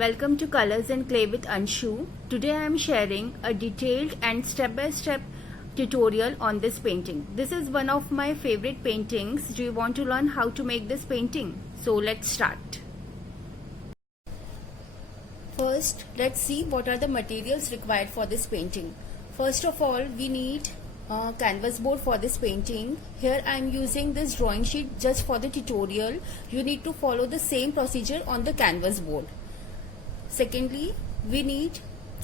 Welcome to Colors and Clay with Anshu. Today I am sharing a detailed and step-by-step tutorial on this painting. This is one of my favorite paintings. Do you want to learn how to make this painting? So let's start. First, let's see what are the materials required for this painting. First of all, we need a canvas board for this painting. Here I am using this drawing sheet just for the tutorial. You need to follow the same procedure on the canvas board. Secondly, we need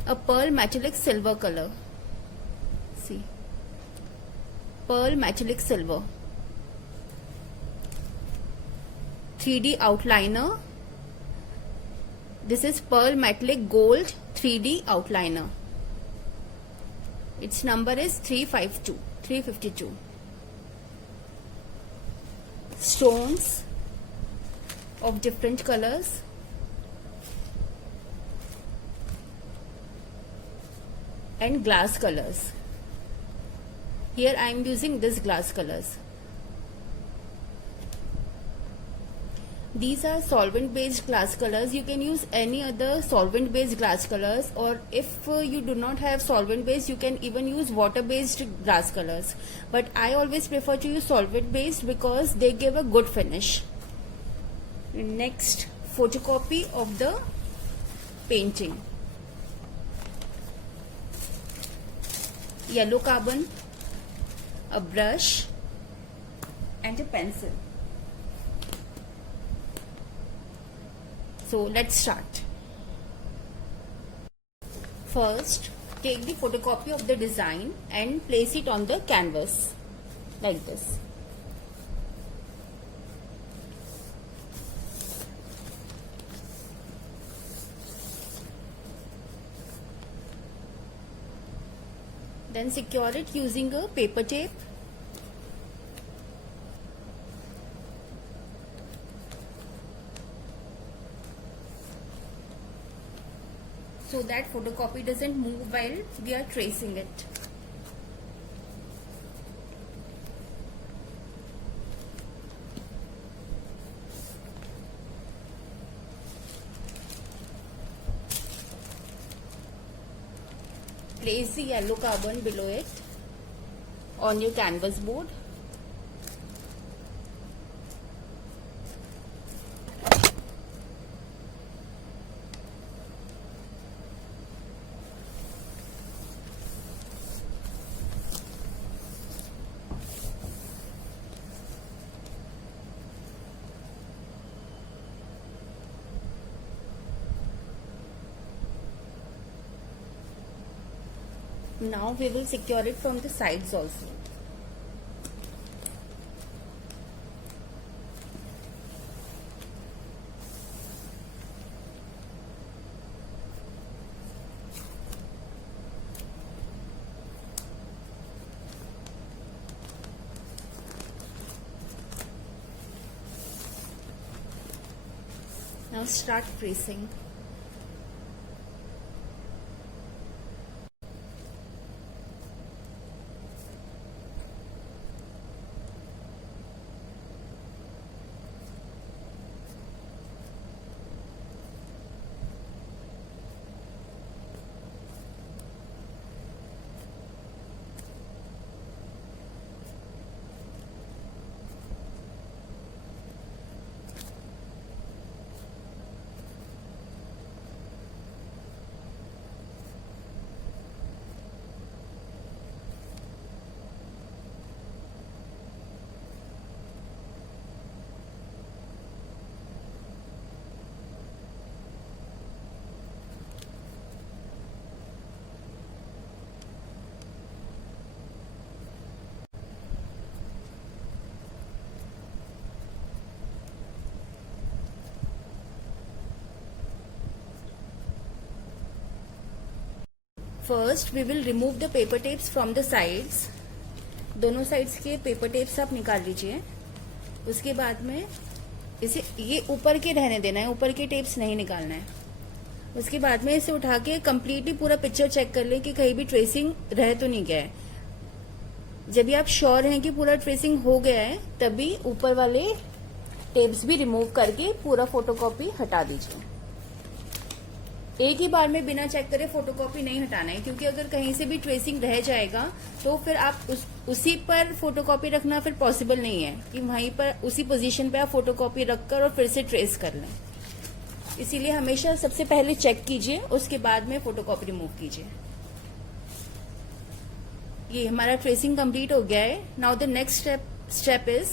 a pearl metallic silver color. See, pearl metallic silver. 3D outliner. This is pearl metallic gold 3D outliner. Its number is 352. Stones of different colors. And glass colors. Here I am using this glass colors. These are solvent based glass colors. You can use any other solvent based glass colors, or if you do not have solvent based, you can even use water based glass colors. But I always prefer to use solvent based because they give a good finish. Next, photocopy of the painting. Yellow carbon, a brush and a pencil. So let's start. First, take the photocopy of the design and place it on the canvas like this. Then secure it using a paper tape. So that photocopy doesn't move while we are tracing it. Place the yellow carbon below it on your canvas board. Now we will secure it from the sides also. Now start tracing. First, we will remove the paper tapes from the sides. दोनों साइड्स के paper tapes आप निकाल लीजिए. उसके बाद में इसे ये ऊपर के रहने देना है, ऊपर के टेप्स नहीं निकालना है. उसके बाद में इसे उठा के कम्प्लीटली पूरा पिक्चर चेक कर लें कि कहीं भी ट्रेसिंग रह तो नहीं गया है. जब भी आप श्योर हैं कि पूरा ट्रेसिंग हो गया है, तभी ऊपर वाले टेप्स भी रिमूव करके पूरा फोटोकॉपी हटा दीजिए. एक ही बार में बिना चेक करे फोटोकॉपी नहीं हटाना है, क्योंकि अगर कहीं से भी ट्रेसिंग रह जाएगा तो फिर आप उसी पर फोटोकॉपी रखना फिर पॉसिबल नहीं है कि वहीं पर उसी पोजीशन पे आप फोटोकॉपी रखकर और फिर से ट्रेस कर लें। इसीलिए हमेशा सबसे पहले चेक कीजिए, उसके बाद में फोटोकॉपी रिमूव कीजिए। ये हमारा ट्रेसिंग कंप्लीट हो गया है। Now the next step is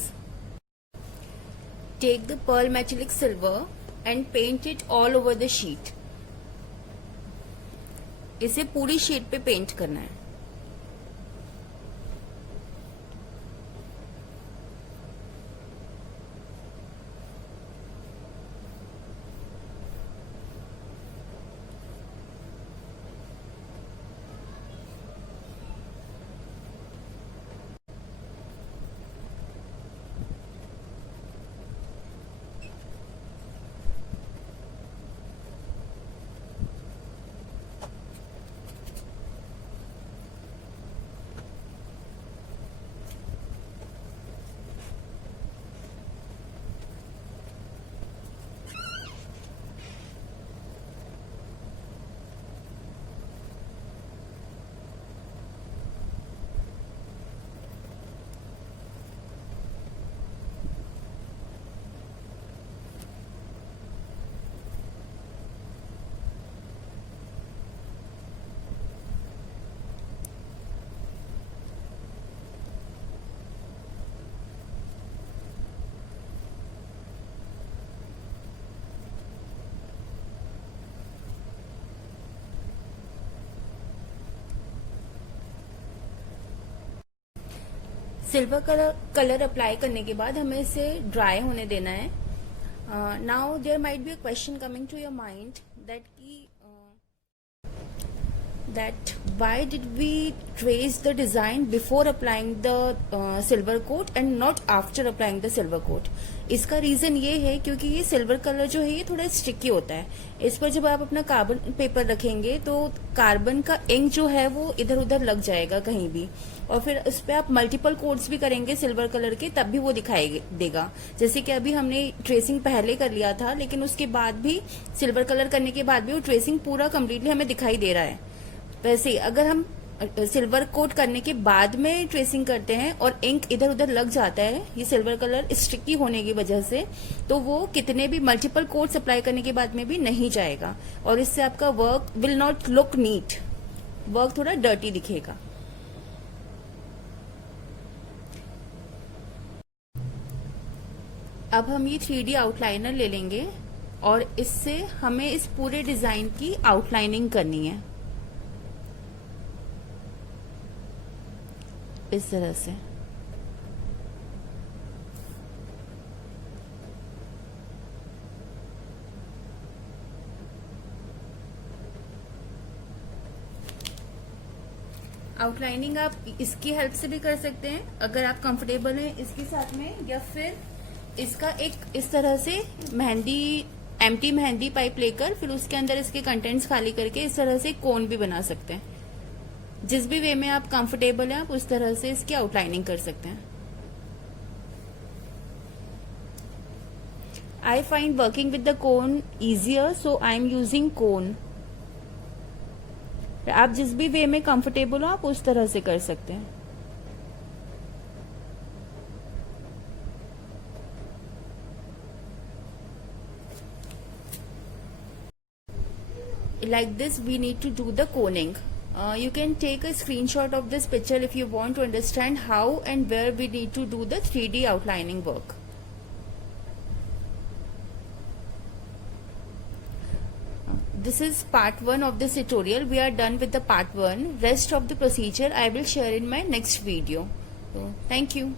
take the pearl metallic silver and paint it all over the sheet. इसे पूरी शीट पे पेंट करना है। सिल्वर कलर अप्लाई करने के बाद हमें इसे ड्राई होने देना है। Now there might be a question coming to your mind that why did we trace the design before applying the silver coat and not after applying the silver coat। इसका रीजन ये है क्योंकि ये सिल्वर कलर जो है ये थोड़ा स्टिकी होता है। इस पर जब आप अपना कार्बन पेपर रखेंगे तो कार्बन का इंक जो है वो इधर उधर लग जाएगा कहीं भी, और फिर उस पर आप मल्टीपल कोट्स भी करेंगे सिल्वर कलर के तब भी वो दिखाई देगा। जैसे कि अभी हमने ट्रेसिंग पहले कर लिया था, लेकिन उसके बाद भी सिल्वर कलर करने के बाद भी वो ट्रेसिंग पूरा कम्प्लीटली हमें दिखाई दे रहा है। वैसे अगर हम सिल्वर कोट करने के बाद में ट्रेसिंग करते हैं और इंक इधर उधर लग जाता है ये सिल्वर कलर स्टिकी होने की वजह से, तो वो कितने भी मल्टीपल कोट्स अप्लाई करने के बाद में भी नहीं जाएगा और इससे आपका work will not look neat, work थोड़ा डर्टी दिखेगा। अब हम ये 3D आउटलाइनर ले लेंगे और इससे हमें इस पूरे डिजाइन की आउटलाइनिंग करनी है इस तरह से। आउटलाइनिंग आप इसकी हेल्प से भी कर सकते हैं अगर आप कंफर्टेबल हैं इसके साथ में, या फिर इसका एक इस तरह से एम्प्टी मेहंदी पाइप लेकर फिर उसके अंदर इसके कंटेंट्स खाली करके इस तरह से कोन भी बना सकते हैं। जिस भी वे में आप कंफर्टेबल हैं आप उस तरह से इसकी आउटलाइनिंग कर सकते हैं। I find working with the cone easier, so I am using cone. आप जिस भी वे में कंफर्टेबल हो आप उस तरह से कर सकते हैं। Like this we need to do the coning. You can take a screenshot of this picture if you want to understand how and where we need to do the 3D outlining work. This is part 1 of this tutorial. We are done with the part 1. Rest of the procedure I will share in my next video. So, thank you.